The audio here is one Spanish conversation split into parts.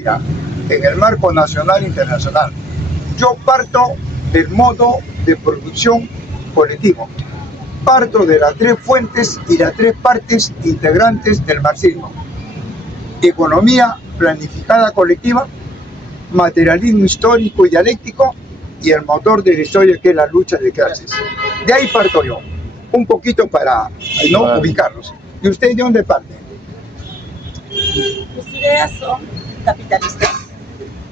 Mira, en el marco nacional e internacional, yo parto del modo de producción colectivo. Parto de las tres fuentes y las tres partes integrantes del marxismo: economía planificada colectiva, materialismo histórico y dialéctico, y el motor de la historia, que es la lucha de clases. De ahí parto yo, un poquito para no ubicarlos. ¿Y usted de dónde parte? Mis ideas son capitalistas.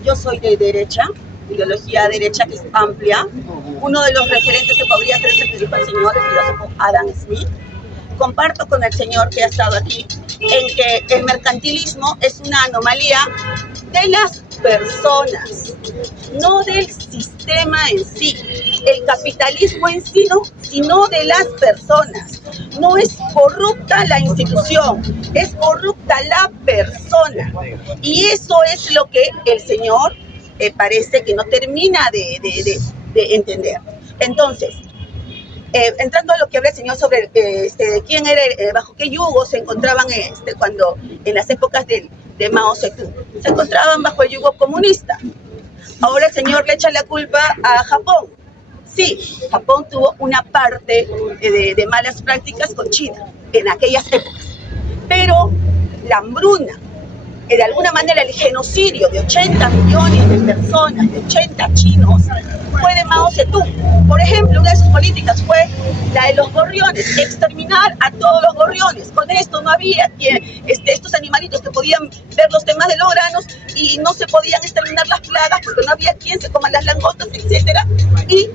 Yo soy de derecha, ideología derecha que es amplia. Uno de los referentes que podría ser el señor, el filósofo Adam Smith. Comparto con el señor que ha estado aquí en que el mercantilismo es una anomalía de las personas, no del sistema en sí. El capitalismo en sí no, sino de las personas. No es corrupta la institución, es corrupta la persona. Y eso es lo que el señor parece que no termina de entender. Entonces, entrando a lo que habla el señor sobre quién era, bajo qué yugo se encontraban cuando en las épocas de Mao Zedong. Se encontraban bajo el yugo comunista. Ahora el señor le echa la culpa a Japón. Sí, Japón tuvo una parte de malas prácticas con China en aquellas épocas. Pero la hambruna, de alguna manera el genocidio de 80 millones de personas, de 80 chinos, fue de Mao Zedong. Por ejemplo, una de sus políticas fue la de los gorriones, exterminar a todos los gorriones. Con esto no había estos animalitos que podían ver los temas de los granos y no se podían exterminar las plagas porque no había quien se coma las langostas, etc. Y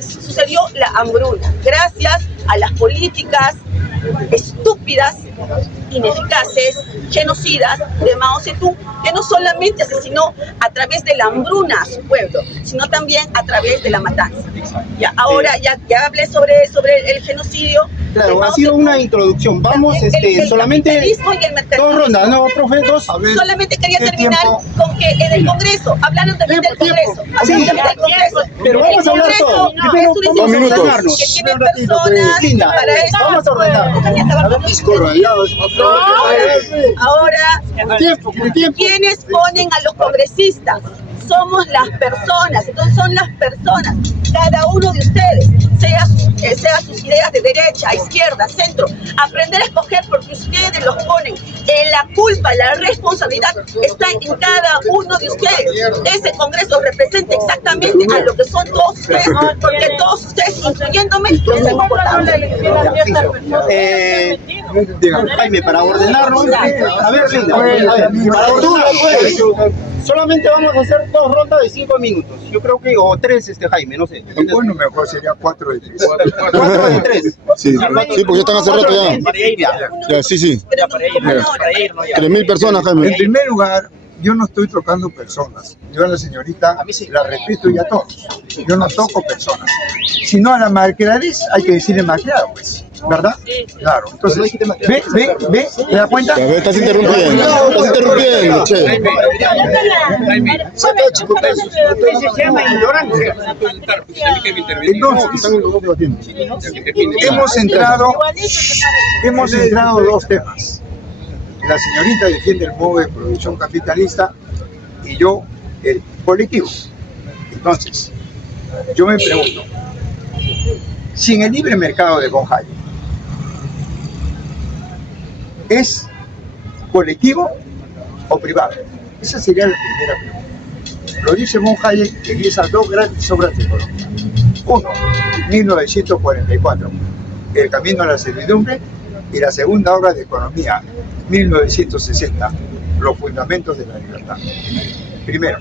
sucedió la hambruna gracias a las políticas estúpidas, ineficaces, genocidas de Mao Zedong, que no solamente asesinó a través de la hambruna a su pueblo, sino también a través de la matanza. Ya, ahora ya hablé sobre el genocidio. Claro, ha sido una introducción. Vamos, el solamente capitalismo y el mercantilismo. dos rondas, ¿no, profe? Dos. Solamente quería terminar con que en el Congreso, hablaron también del Congreso. Sí, del Congreso. pero vamos a hablar todo. Primero vamos a ordenarnos. Que tiene personas Linda, para eso. vamos a ordenarnos. Ahora, ¿quiénes ponen a los congresistas? Somos las personas, entonces son las personas, cada uno de ustedes, sea sus ideas de derecha, izquierda, centro, aprender a escoger porque ustedes los ponen. La culpa, la responsabilidad está en cada uno de ustedes. Ese Congreso representa exactamente a lo que son todos ustedes, porque todos ustedes, incluyéndome, les hemos votado. Jaime, para ordenarnos, a ver, Linda, para ordenarnos, solamente vamos a hacer dos rondas de 5 minutos. Yo creo que, o 3, Jaime, no sé. Bueno, mejor sería 4 de 3. 4 de 3. Sí, sí, porque están hace rato ya. Ya, sí, sí. 3.000 personas, Jaime. En primer lugar, yo no estoy tocando personas. Yo a la señorita la respeto y a todos. Yo no toco personas. Sino a la malcriadez hay que decirle malcriada, pues. ¿Verdad? Claro. Entonces, ve, ¿te das cuenta? A ver, estás interrumpiendo, che. Entonces, hemos entrado dos temas. La señorita defiende el modo de producción capitalista y yo el colectivo. Entonces, yo me pregunto, si en el libre mercado de von Hayek ¿es colectivo o privado? Esa sería la primera pregunta. Lo dice von Hayek en esas dos grandes obras de economía. Uno, 1944, El camino a la servidumbre, y la segunda obra de economía, 1960, Los fundamentos de la libertad. Primero.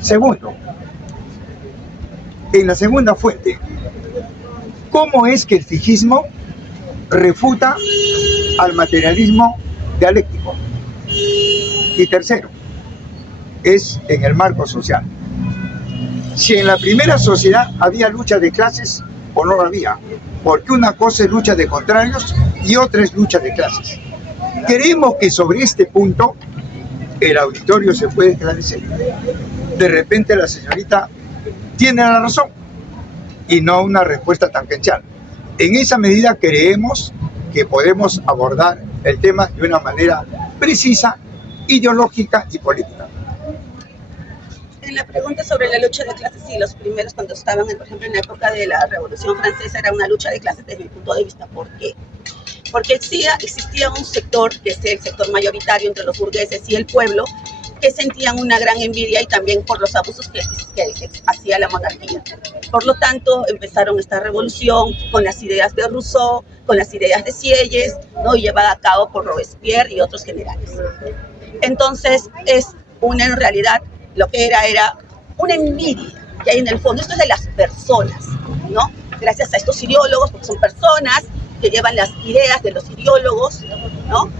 Segundo, en la segunda fuente, ¿cómo es que el fijismo refuta al materialismo dialéctico? Y tercero, es en el marco social. Si en la primera sociedad había lucha de clases o no la había, porque una cosa es lucha de contrarios y otra es lucha de clases. Creemos que sobre este punto el auditorio se puede esclarecer. De repente la señorita tiene la razón y no una respuesta tangencial. En esa medida creemos que podemos abordar el tema de una manera precisa ideológica y política. En la pregunta sobre la lucha de clases, sí, los primeros cuando estaban, por ejemplo, en la época de la Revolución Francesa, era una lucha de clases desde mi punto de vista. ¿Por qué? Porque existía un sector, que es el sector mayoritario entre los burgueses y el pueblo, que sentían una gran envidia y también por los abusos que hacía la monarquía. Por lo tanto, empezaron esta revolución con las ideas de Rousseau, con las ideas de Sieyes, ¿no? Y llevada a cabo por Robespierre y otros generales. Entonces, es una, en realidad, lo que era una envidia que hay en el fondo. Esto es de las personas, ¿no? Gracias a estos ideólogos, porque son personas que llevan las ideas de los ideólogos, ¿no?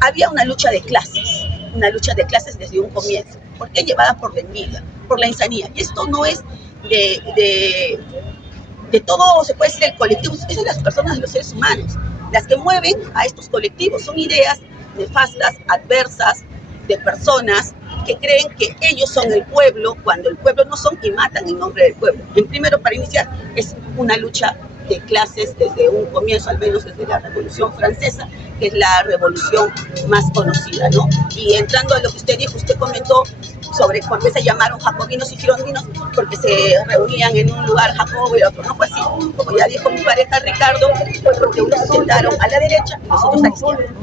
Había una lucha de clases desde un comienzo. ¿Por qué? Llevada por la envidia, por la insanía. Y esto no es de todo, se puede decir, el colectivo, es de las personas, de los seres humanos. Las que mueven a estos colectivos son ideas nefastas, adversas, de personas que creen que ellos son el pueblo, cuando el pueblo no son, y matan en nombre del pueblo. En primero, para iniciar, es una lucha de clases desde un comienzo, al menos desde la Revolución Francesa, que es la revolución más conocida, ¿no? Y entrando a lo que usted dijo, usted comentó sobre por qué se llamaron jacobinos y girondinos, porque se reunían en un lugar Jacobo y otro. No fue así. Como ya dijo mi pareja Ricardo, fue porque unos se sentaron a la derecha y los otros a la izquierda.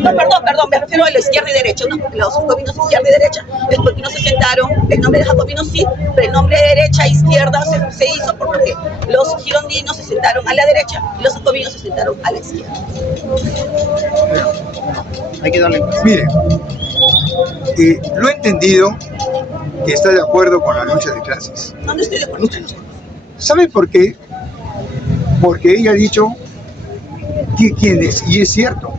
No, perdón, me refiero a la izquierda y derecha. Los jacobinos izquierda y derecha es porque no se sentaron, el nombre de jacobinos sí, pero el nombre de derecha e izquierda se hizo porque los girondinos se sentaron a la derecha y los jacobinos se sentaron a la izquierda. Hay que darle. Miren, lo he entendido que está de acuerdo con la lucha de clases. No estoy de acuerdo. ¿Sabe por qué? Porque ella ha dicho que quienes, y es cierto,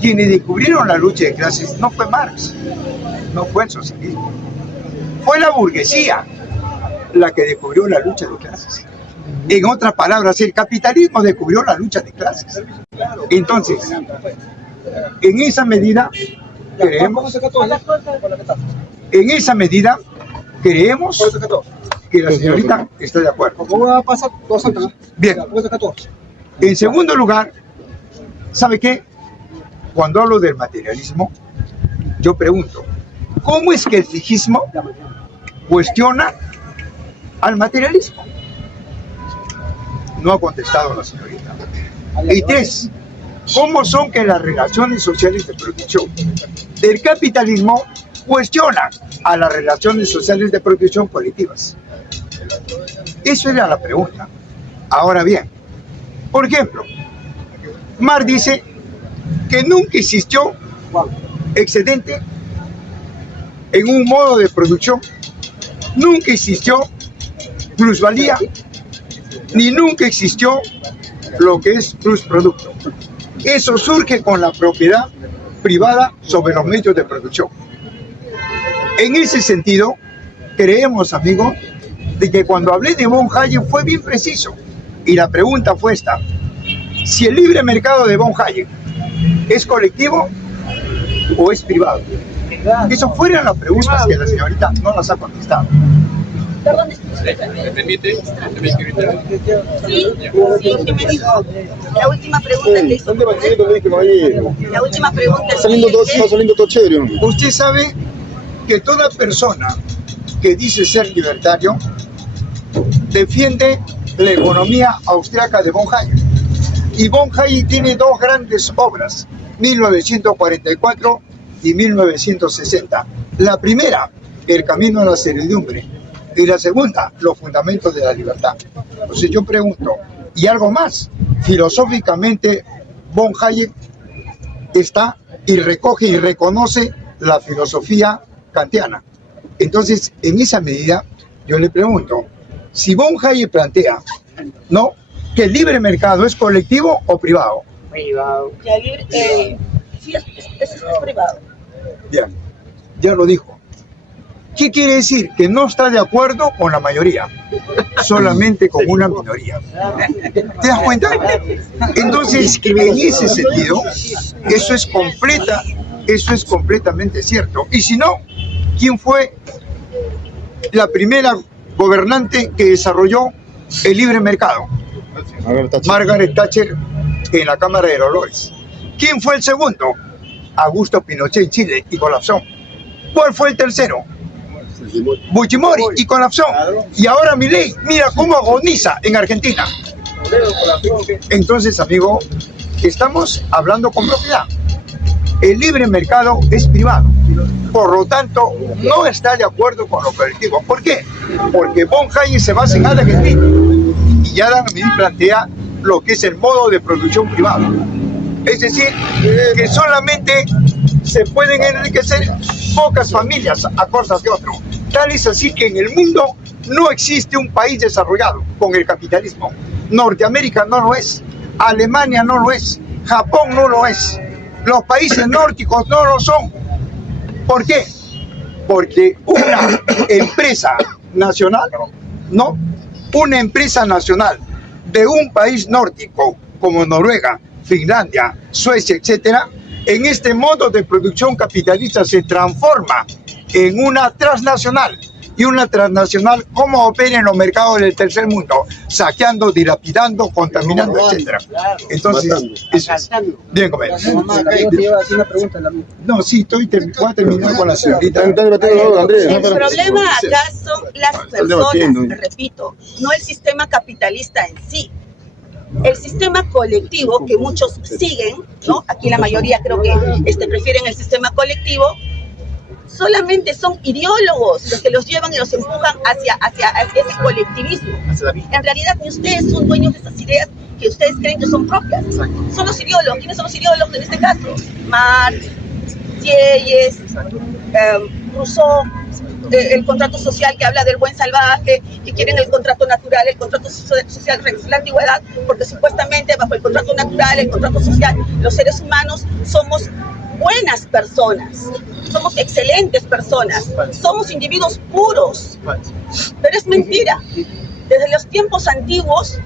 quienes descubrieron la lucha de clases no fue Marx, no fue el socialismo, fue la burguesía la que descubrió la lucha de clases. En otras palabras, el capitalismo descubrió la lucha de clases. Entonces, en esa medida creemos que la señorita está de acuerdo. Bien. En segundo lugar, ¿sabe qué? Cuando hablo del materialismo, yo pregunto, ¿cómo es que el fijismo cuestiona al materialismo? No ha contestado la señorita. Y tres, ¿cómo son que las relaciones sociales de producción del capitalismo cuestionan a las relaciones sociales de producción colectivas? Eso era la pregunta. Ahora bien, por ejemplo, Marx dice que nunca existió excedente en un modo de producción, nunca existió plusvalía, ni nunca existió lo que es plusproducto. Eso surge con la propiedad privada sobre los medios de producción. En ese sentido, creemos, amigos, de que cuando hablé de von Hayek fue bien preciso. Y la pregunta fue esta: si el libre mercado de von Hayek es colectivo o es privado. Eso fueron las preguntas que la señorita no las ha contestado. Perdón, ¿me permite? Sí, ¿qué me dijo? La última pregunta que hizo. La última pregunta es... Está saliendo todo chévere. Usted sabe que toda persona que dice ser libertario defiende la economía austriaca de von Hayek. Y von Hayek tiene dos grandes obras, 1944 y 1960. La primera, El camino a la servidumbre, y la segunda, Los fundamentos de la libertad. Entonces yo pregunto, y algo más, filosóficamente von Hayek está y recoge y reconoce la filosofía kantiana. Entonces, en esa medida, yo le pregunto, si von Hayek plantea, ¿no?, que el libre mercado es colectivo o privado. Privado. Sí, es privado. Bien, ya lo dijo. ¿Qué quiere decir? Que no está de acuerdo con la mayoría, solamente con una minoría. ¿Te das cuenta? Entonces, en ese sentido, eso es completamente cierto. Y si no, ¿quién fue la primera gobernante que desarrolló el libre mercado? Margaret Thatcher en la Cámara de los Lores. ¿Quién fue el segundo? Augusto Pinochet en Chile y colapsó. ¿Cuál fue el tercero? Fujimori y colapsó. Y ahora Milei, mira cómo agoniza en Argentina. Entonces, amigo, estamos hablando con propiedad. El libre mercado es privado. Por lo tanto, no está de acuerdo con lo colectivo. ¿Por qué? Porque von Hayek se basa en Adam Smith. Y Adam Smith plantea lo que es el modo de producción privado. Es decir, que solamente se pueden enriquecer pocas familias a costas de otro. Tal es así que en el mundo no existe un país desarrollado con el capitalismo. Norteamérica no lo es, Alemania no lo es, Japón no lo es, los países nórdicos no lo son. ¿Por qué? Porque una empresa nacional, no, una empresa nacional de un país nórdico como Noruega, Finlandia, Suecia, etcétera, en este modo de producción capitalista se transforma en una transnacional. Y una transnacional, ¿cómo opera en los mercados del tercer mundo? Saqueando, dilapidando, contaminando, etcétera. Entonces, eso es. Bien, comer. No, sí, voy a terminar con la señorita. El problema acá son las personas, repito, no el sistema capitalista en sí. El sistema colectivo que muchos siguen, ¿no? Aquí la mayoría creo que prefieren el sistema colectivo. Solamente son ideólogos los que los llevan y los empujan hacia ese colectivismo. En realidad ni ustedes son dueños de esas ideas que ustedes creen que son propias. Son los ideólogos. ¿Quiénes son los ideólogos en este caso? Marx, Sieyes, Rousseau, el contrato social que habla del buen salvaje, que quieren el contrato natural, el contrato social regresó a la antigüedad, porque supuestamente bajo el contrato natural, el contrato social, los seres humanos somos buenas personas, somos excelentes personas, somos individuos puros, pero es mentira. Desde los tiempos antiguos,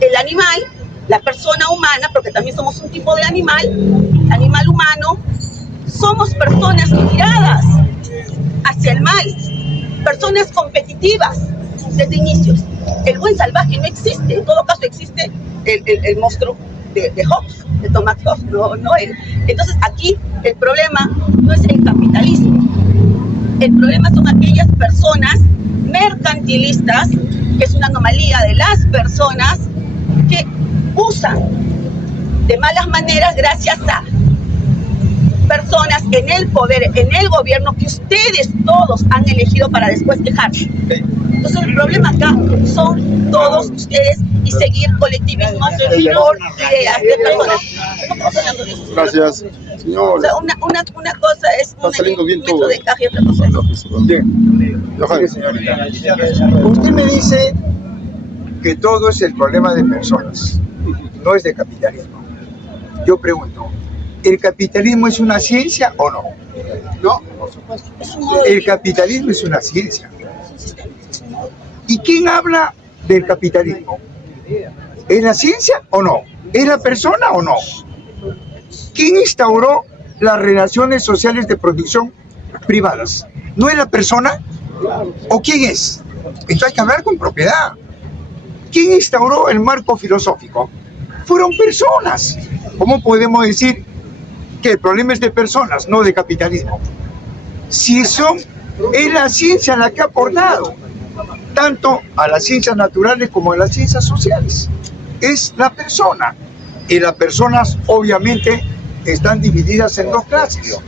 el animal, la persona humana, porque también somos un tipo de animal humano, somos personas giradas hacia el mal, personas competitivas desde inicios. El buen salvaje no existe, en todo caso existe el monstruo de Hobbes, de Thomas Hobbes, no él. Entonces aquí el problema no es el capitalismo, el problema son aquellas personas mercantilistas, que es una anomalía de las personas que usan de malas maneras gracias a personas en el poder, en el gobierno que ustedes todos han elegido para después quejarse. Entonces el problema acá son todos ustedes y seguir colectivismo por ideas de personas. Gracias, señor. O sea, una cosa es un elemento de encaje y otra cosa es... Bien. Usted me dice que todo es el problema de personas, no es de capitalismo. Yo pregunto, ¿el capitalismo es una ciencia o no? No, por supuesto. El capitalismo es una ciencia. ¿Y quién habla del capitalismo? ¿Es la ciencia o no? ¿Es la persona o no? ¿Quién instauró las relaciones sociales de producción privadas? ¿No es la persona? ¿O quién es? Entonces hay que hablar con propiedad. ¿Quién instauró el marco filosófico? Fueron personas. ¿Cómo podemos decir que el problema es de personas, no de capitalismo? Si es la ciencia la que ha aportado tanto a las ciencias naturales como a las ciencias sociales. Es la persona. Y las personas obviamente están divididas en dos clases.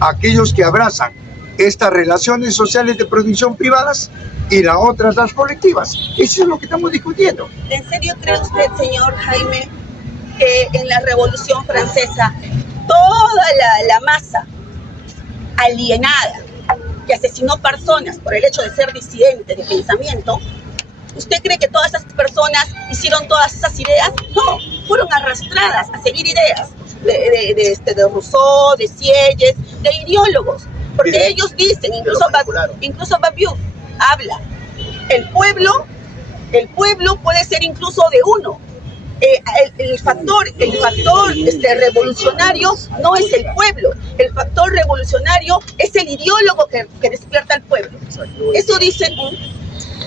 Aquellos que abrazan estas relaciones sociales de producción privadas y las otras, las colectivas. Eso es lo que estamos discutiendo. ¿En serio cree usted, señor Jaime, que en la Revolución Francesa toda la masa alienada que asesinó personas por el hecho de ser disidentes de pensamiento, ¿usted cree que todas esas personas hicieron todas esas ideas? No, fueron arrastradas a seguir ideas de Rousseau, de Sieyes, de ideólogos, porque ellos dicen, incluso Badiou habla, el pueblo puede ser incluso de uno. El factor revolucionario no es el pueblo, el factor revolucionario es el ideólogo que despierta al pueblo. Eso dice un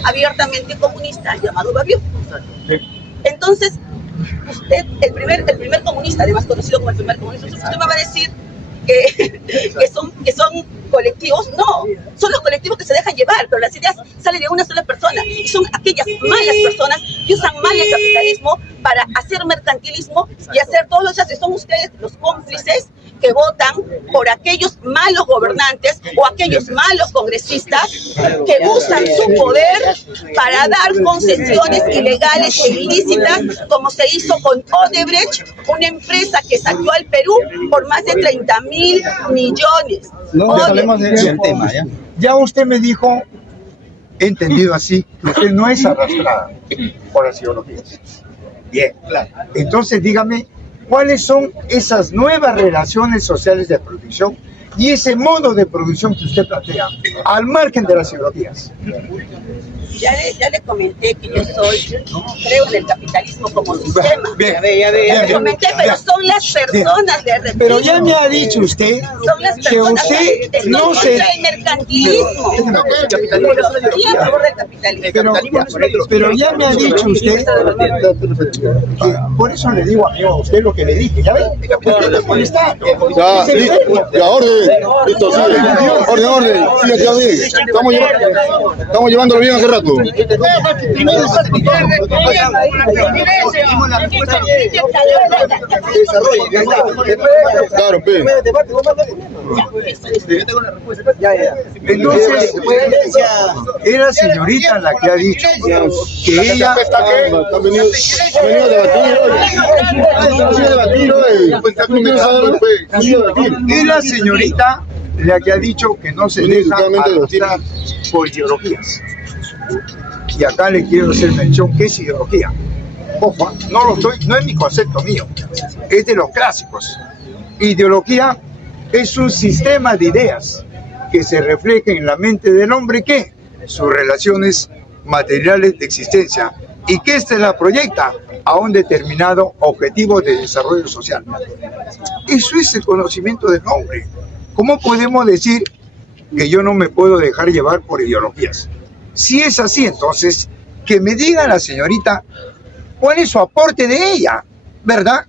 abiertamente comunista llamado Badiou. Entonces, usted, el primer comunista, además conocido como el primer comunista, usted me va a decir que son colectivos, no, son los colectivos que se dejan llevar, pero las ideas salen de una sola persona y son aquellas malas personas que usan mal el capitalismo para hacer mercantilismo y hacer todos los yaces. Son ustedes los cómplices que votan por aquellos malos gobernantes o aquellos malos congresistas que usan su poder para dar concesiones ilegales e ilícitas, como se hizo con Odebrecht, una empresa que saqueó al Perú por más de 30.000 millones. No hablemos del tema, ¿ya? Ya usted me dijo, he entendido así, que usted no es arrastrada por las ideologías. Bien, claro. Entonces dígame, ¿cuáles son esas nuevas relaciones sociales de producción y ese modo de producción que usted plantea, al margen de las ideologías? Ya le comenté que yo creo en el capitalismo como sistema. Bien, Ya le comenté, pero son las personas de repente. Pero ya me ha dicho usted Son las que personas usted que no están se... contra el mercantilismo. Estoy a favor del capitalismo. Pero ya me ha dicho usted que por eso le digo a usted lo que le dije, ¿ya ve? Ahí está. Ya, orden. Listo, sigue. Orden. Sigue, bien. Estamos llevándolo bien hace rato. Claro, pe. Entonces, era señorita la que ha dicho que ella... Han venido a debatir. Es la señorita la que ha dicho que no se deja arrastrar por ideologías. Y acá le quiero hacer mención, ¿qué es ideología? Ojo, no es mi concepto mío, es de los clásicos. Ideología es un sistema de ideas que se refleja en la mente del hombre que sus relaciones materiales de existencia y que éste la proyecta a un determinado objetivo de desarrollo social. Eso es el conocimiento del hombre. ¿Cómo podemos decir que yo no me puedo dejar llevar por ideologías? Si es así, entonces, que me diga la señorita cuál es su aporte de ella, ¿verdad?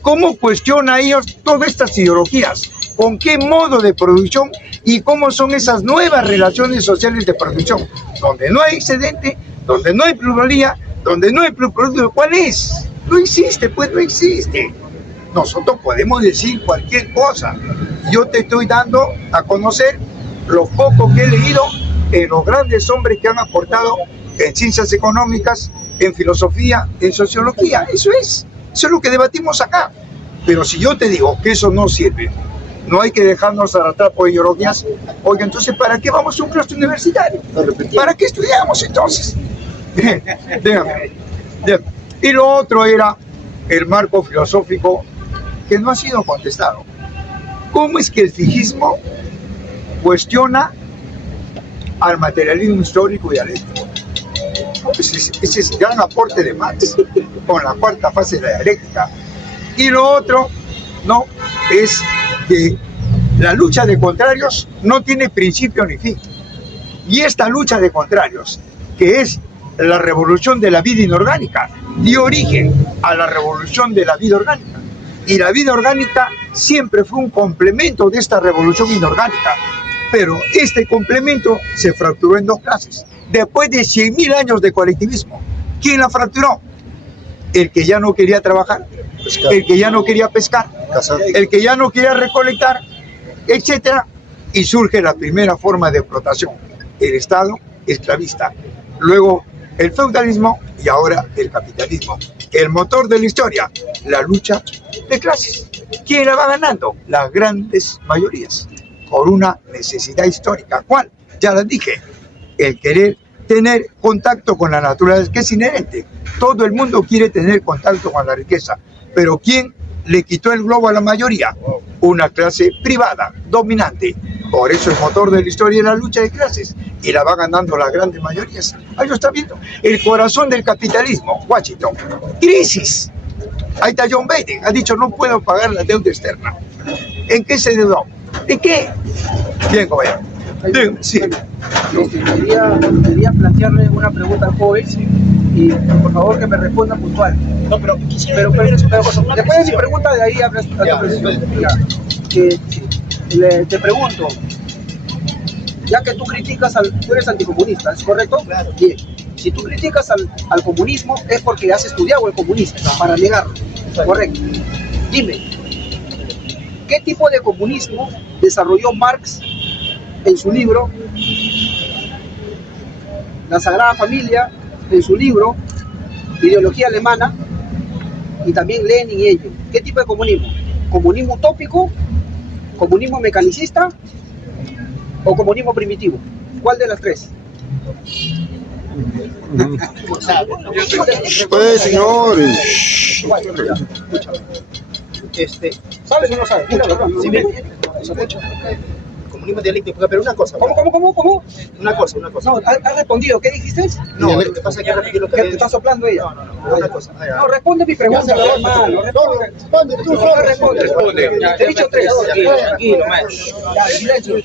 ¿Cómo cuestiona ellos todas estas ideologías? ¿Con qué modo de producción y cómo son esas nuevas relaciones sociales de producción? Donde no hay excedente, donde no hay pluralía, donde no hay producto. ¿Cuál es? No existe, pues no existe. Nosotros podemos decir cualquier cosa. Yo te estoy dando a conocer lo poco que he leído en los grandes hombres que han aportado en ciencias económicas, en filosofía, en sociología. Eso es lo que debatimos acá. Pero si yo te digo que eso no sirve, no hay que dejarnos arrastrar por ideologías, oiga, entonces ¿para qué vamos a un claustro universitario? ¿Para qué estudiamos entonces? Dígame. Y lo otro era el marco filosófico que no ha sido contestado. ¿Cómo es que el fijismo cuestiona al materialismo histórico y dialéctico? Ese es el gran aporte de Marx con la cuarta fase de la dialéctica. Y lo otro, no, es que la lucha de contrarios no tiene principio ni fin. Y esta lucha de contrarios, que es la revolución de la vida inorgánica, dio origen a la revolución de la vida orgánica. Y la vida orgánica siempre fue un complemento de esta revolución inorgánica. Pero este complemento se fracturó en dos clases. Después de 100.000 años de colectivismo, ¿quién la fracturó? El que ya no quería trabajar, el que ya no quería pescar, el que ya no quería recolectar, etc. Y surge la primera forma de explotación, el Estado esclavista. Luego el feudalismo y ahora el capitalismo. El motor de la historia, la lucha de clases. ¿Quién la va ganando? Las grandes mayorías, por una necesidad histórica. ¿Cuál? Ya les dije, el querer tener contacto con la naturaleza, que es inherente. Todo el mundo quiere tener contacto con la riqueza, pero ¿quién le quitó el globo a la mayoría? Una clase privada, dominante. Por eso el motor de la historia es la lucha de clases, y la va ganando las grandes mayorías. Ahí lo está viendo. El corazón del capitalismo, Washington. Crisis. Ahí está John Biden, ha dicho no puedo pagar la deuda externa. ¿En qué se endeudó? ¿En qué? Bien, compañero. Bien, sí. Quería plantearle una pregunta al joven. y por favor que me responda puntual. No, pero quisiera... Pero después de mi pregunta, de ahí hablas a Ya, tu precisión. después. Te pregunto, ya que tú criticas tú eres anticomunista, ¿es correcto? Claro. Bien. Si tú criticas al comunismo es porque has estudiado el comunismo para negarlo. Correcto. Dime, ¿qué tipo de comunismo desarrolló Marx en su libro La Sagrada Familia, en su libro Ideología Alemana, y también Lenin y ellos? ¿Qué tipo de comunismo? ¿Comunismo utópico? ¿Comunismo mecanicista? ¿O comunismo primitivo? ¿Cuál de las tres? Pues, señores. ¿Sabes o no sabes? Sí, bien. Comunismo dialéctico, pero una cosa. ¿Cómo? Una cosa. No, has respondido. ¿Qué dijiste? No, lo que pasa es que repetí lo que ¿Te había está dicho. soplando ella? No, una cosa. No, responde mi pregunta, hermano. Responde. Tú solo responde. Te he dicho tres. Tranquilo, Ya, silencio.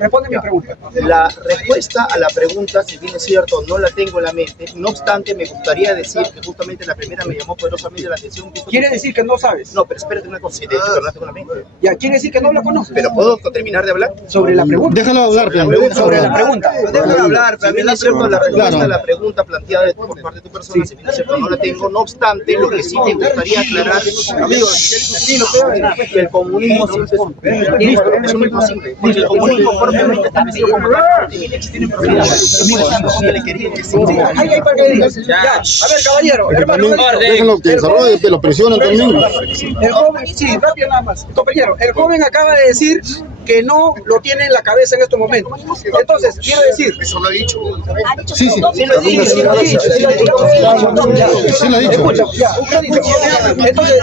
Responde mi pregunta. La respuesta a la pregunta, si bien es cierto, no la tengo en la mente. No obstante, me gustaría decir que justamente la primera me llamó poderosamente la atención. ¿Quiere decir que no sabes? No, pero espérate una cosa. De hecho, pero no la tengo en la mente. Ya, quiere decir que no la conoces. Pero ¿puedo terminar de hablar? Sobre la pregunta. Déjalo hablar, Sobre la pregunta. Déjame hablar, pero si bien es cierto, la respuesta Claro. a la pregunta planteada por parte de tu persona, si bien es cierto, no la tengo. No obstante, lo que sí me gustaría aclarar, amigos, que el comunismo siempre es un mismo simple. Porque el comunismo propiamente establecido como tal, tiene propiedades. Eso que le quería decir. Ahí para que digas. Ya, a ver, caballero, hermano. Déjenlo que desarrolle, pero presionan también. El joven, sí, rápido nada más. Compañero, el joven acaba de decir que no lo tiene en la cabeza en estos momentos. Entonces, quiero decir... Eso lo ha dicho. Sí, Sí, lo he dicho. Sí lo ha dicho. Escucha, ya, entonces,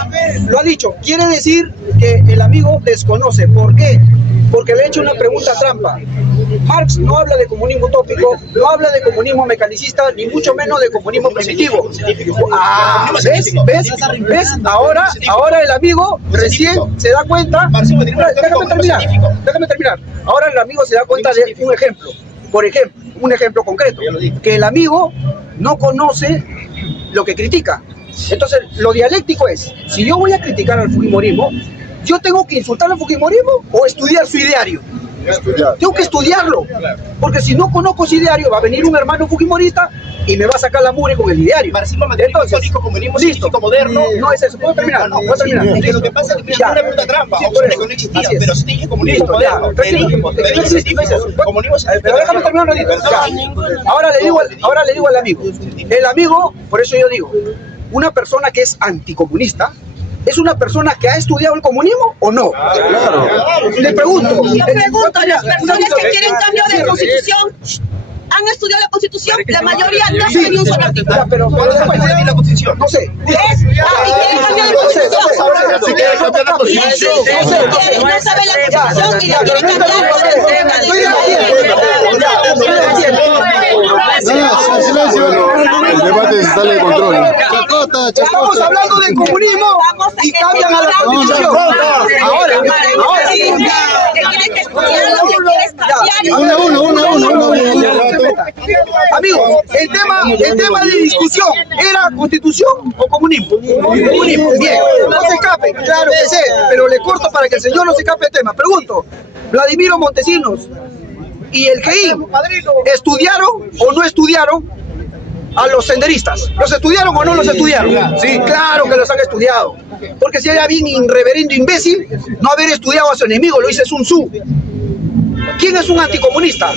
lo ha dicho. Quiere decir que el amigo desconoce. ¿Por qué? Porque le he hecho una pregunta trampa. Marx no habla de comunismo utópico, no habla de comunismo mecanicista, ni mucho menos de comunismo primitivo. Ah, ¿ves? Ahora el amigo recién se da cuenta. Déjame terminar. Ahora el amigo se da cuenta de un ejemplo. Por ejemplo, un ejemplo concreto. Que el amigo no conoce lo que critica. Entonces, lo dialéctico es, si yo voy a criticar al fujimorismo, ¿yo tengo que insultar al fujimorismo o estudiar su ideario? Tengo que estudiarlo, porque si no conozco su ideario, va a venir un hermano fujimorista y me va a sacar la mugre con el ideario. Entonces, comunismo listo, moderno. no es eso, puedo terminar. Es que lo que pasa es que es una pregunta trampa. Sí, O sea, que no existía, así es. pero sí dije comunismo Listo, ya, moderno. tranquilo, Te dije no existe, no es eso. comunismo Pero déjame terminar un ratito. Ya. Ahora le digo al amigo. El amigo, por eso yo digo, una persona que es anticomunista, ¿es una persona que ha estudiado el comunismo o no? Le pregunto. Yo pregunto, las personas que quieren cambio de constitución, ¿han estudiado la constitución? La mayoría no sabe ni un solo artículo. Ya, pero después, la constitución. no sé. ¿Ves? Y quieren cambiar de constitución. Si quiere cambiar la constitución. No sabe la constitución y la quieren cambiar. Silencio. El debate se sale de control. Chacota. Estamos hablando del comunismo y cambian a la constitución. Ahora. Amigos, el tema de discusión era constitución o comunismo. Comunismo. Bien, no se escape, claro que sé, pero le corto para que el señor no se escape el tema. Pregunto, Vladimiro Montesinos y el GEIN, ¿estudiaron o no estudiaron a los senderistas? ¿Los estudiaron o no los estudiaron? Sí, claro que los han estudiado. Porque si hay bien irreverendo imbécil, no haber estudiado a su enemigo, lo dice Sun Tzu. ¿Quién es un anticomunista?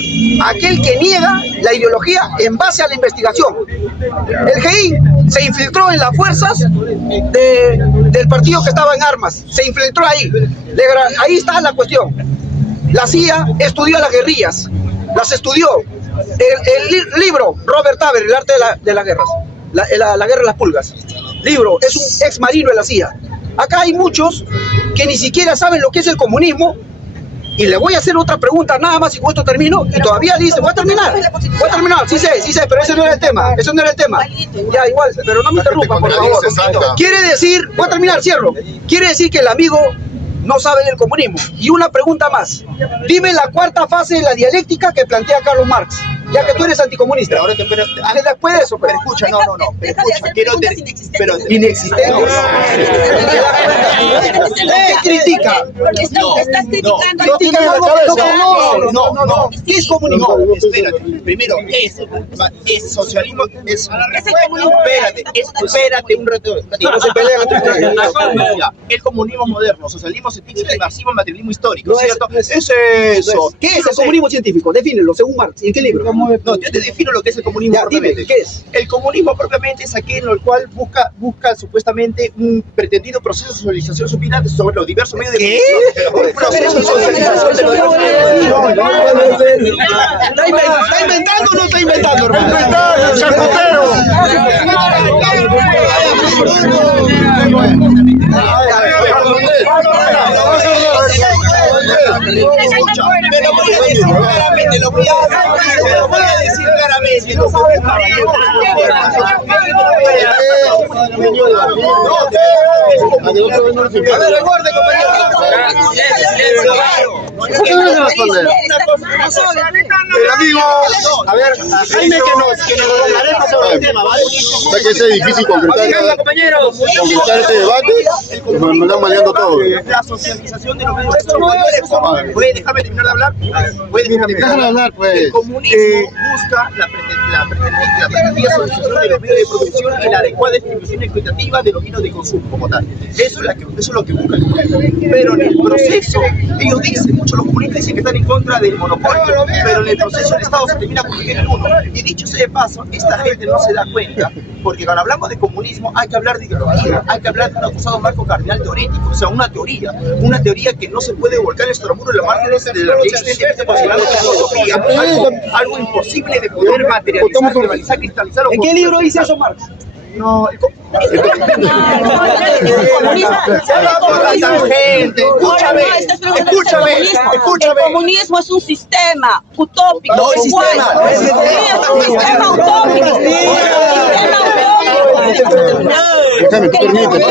Aquel que niega la ideología en base a la investigación. El GEIN se infiltró en las fuerzas del partido que estaba en armas. Se infiltró ahí. Ahí está la cuestión. La CIA estudió a las guerrillas. Las estudió. El libro, Robert Taber, El arte de las guerras. La guerra de las pulgas. Libro, es un ex marino de la CIA. Acá hay muchos que ni siquiera saben lo que es el comunismo. Y le voy a hacer otra pregunta nada más y con esto termino. Y todavía dice, voy a terminar, sí sé, pero ese no era el tema, Ya, igual, pero no me interrumpa, por favor. Quiere decir, voy a terminar, cierro. Quiere decir que el amigo no sabe del comunismo. Y una pregunta más. Dime la cuarta fase de la dialéctica que plantea Carlos Marx. Ya que tú eres anticomunista, ahora te pero después de eso, pero escucha, no, Deja de hacer preguntas inexistentes. pero inexistentes. Critica. Porque estás criticando al Critica gobierno. no. ¿Qué es comunismo? No, espérate. Primero, es socialismo, es comunismo. Espérate un rato. No se pelean entre el comunismo moderno, socialismo científico y marxismo, materialismo histórico, ¿cierto? Es eso. ¿Qué es el comunismo científico? Defínelo, según Marx. ¿En qué libro? No, yo te defino lo que es el comunismo propiamente. ¿Qué es? El comunismo propiamente es aquel en el cual busca supuestamente un pretendido proceso de socialización superior sobre los diversos medios de producción. Un proceso de socialización de los diversos medios de producción. ¿Está inventando o no está inventando, hermano? Lo voy a decir claramente. Recuerde, El amigo, a ver, Jaime que nos aclaremos sobre el tema, ¿vale? sé que es difícil concretar este debate, nos están maleando todo. La socialización de los medios de comunicación. ¿Puede dejarme terminar de hablar? Déjame hablar, pues. El comunismo busca la pretendida socialización de los medios de producción y la adecuada distribución equitativa de los bienes de consumo como tal. Eso es lo que busca el comunismo. Pero en el proceso, ellos dicen, muchos los comunistas dicen que están en contra del monopolio, pero en el proceso el Estado se termina convirtiendo en uno. Y dicho sea de paso, esta gente no se da cuenta, porque cuando hablamos de comunismo hay que hablar de ideología, hay que hablar de un acusado marco cardinal teorético, o sea, una teoría que no se puede volcar en extramuro en la margen de la que existente considerando como utopía, algo imposible de poder materializar, verbalizar, cristalizar. ¿En qué libro dice eso, Marx? No, Escúchame. El comunismo es un sistema utópico. No, el sistema. Es un sistema utópico. Déjame, permíteme,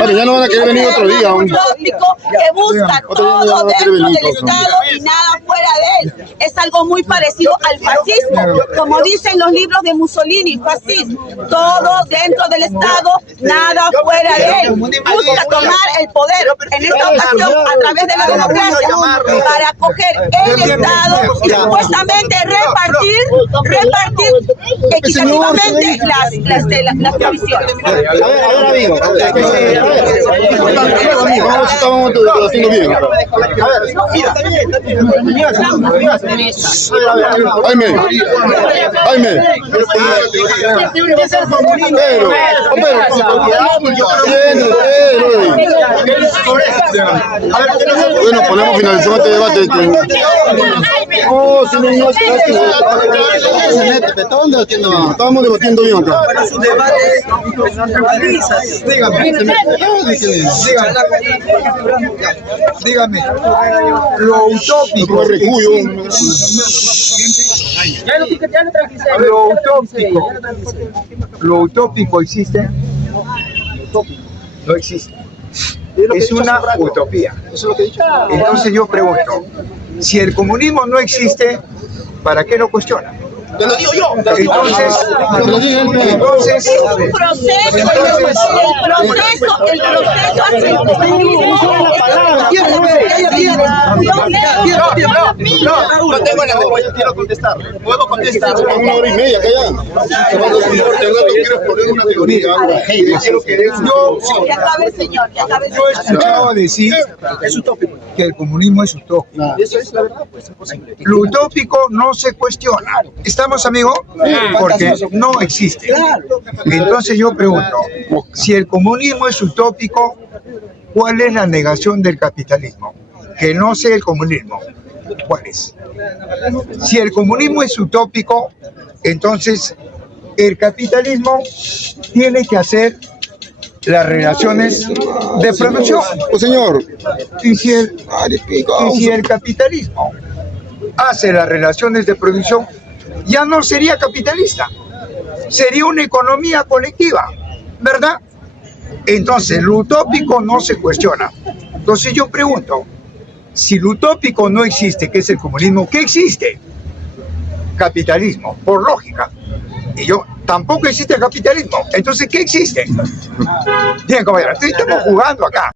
Vale, ya no van a querer venir otro día. Utópico que busca todo dentro del Estado y nada fuera de él. Es algo muy parecido al fascismo. Como dicen los libros de Mussolini, fascismo. Todo dentro del Estado, nada fuera de él. Busca tomar el poder, en esta ocasión a través de la democracia, para coger el Estado y supuestamente repartir equitativamente las provisiones. A ver, amigo. Estábamos haciendo bien. Jaime. Bueno, ponemos finalizar este debate. Estábamos debatiendo bien acá. Dígame, lo utópico, lo utópico existe, no existe, es una utopía. Entonces yo pregunto, si el comunismo no existe, ¿para qué lo cuestiona? Te lo digo yo. Entonces, El proceso hacia el comunismo. No tengo la respuesta, quiero contestar. ¿Puedo contestar? Una hora y media, quieres poner una teoría. Ya acabe, señor. Yo he escuchado decir que el comunismo es utópico. Eso es la verdad, pues es posible. Lo utópico no se cuestiona. ¿Estamos, amigo? Porque no existe. Entonces yo pregunto, si el comunismo es utópico, ¿cuál es la negación del capitalismo? Que no sea el comunismo. ¿Cuál es? Si el comunismo es utópico, entonces el capitalismo tiene que hacer las relaciones de producción. Pues señor, Y si el capitalismo hace las relaciones de producción, ya no sería capitalista, sería una economía colectiva, ¿verdad? Entonces, lo utópico no se cuestiona. Entonces yo pregunto, Si lo utópico no existe, que es el comunismo, ¿qué existe? Capitalismo, por lógica. Y yo, tampoco existe el capitalismo. Entonces, ¿qué existe? Bien, compañeros, estamos jugando acá.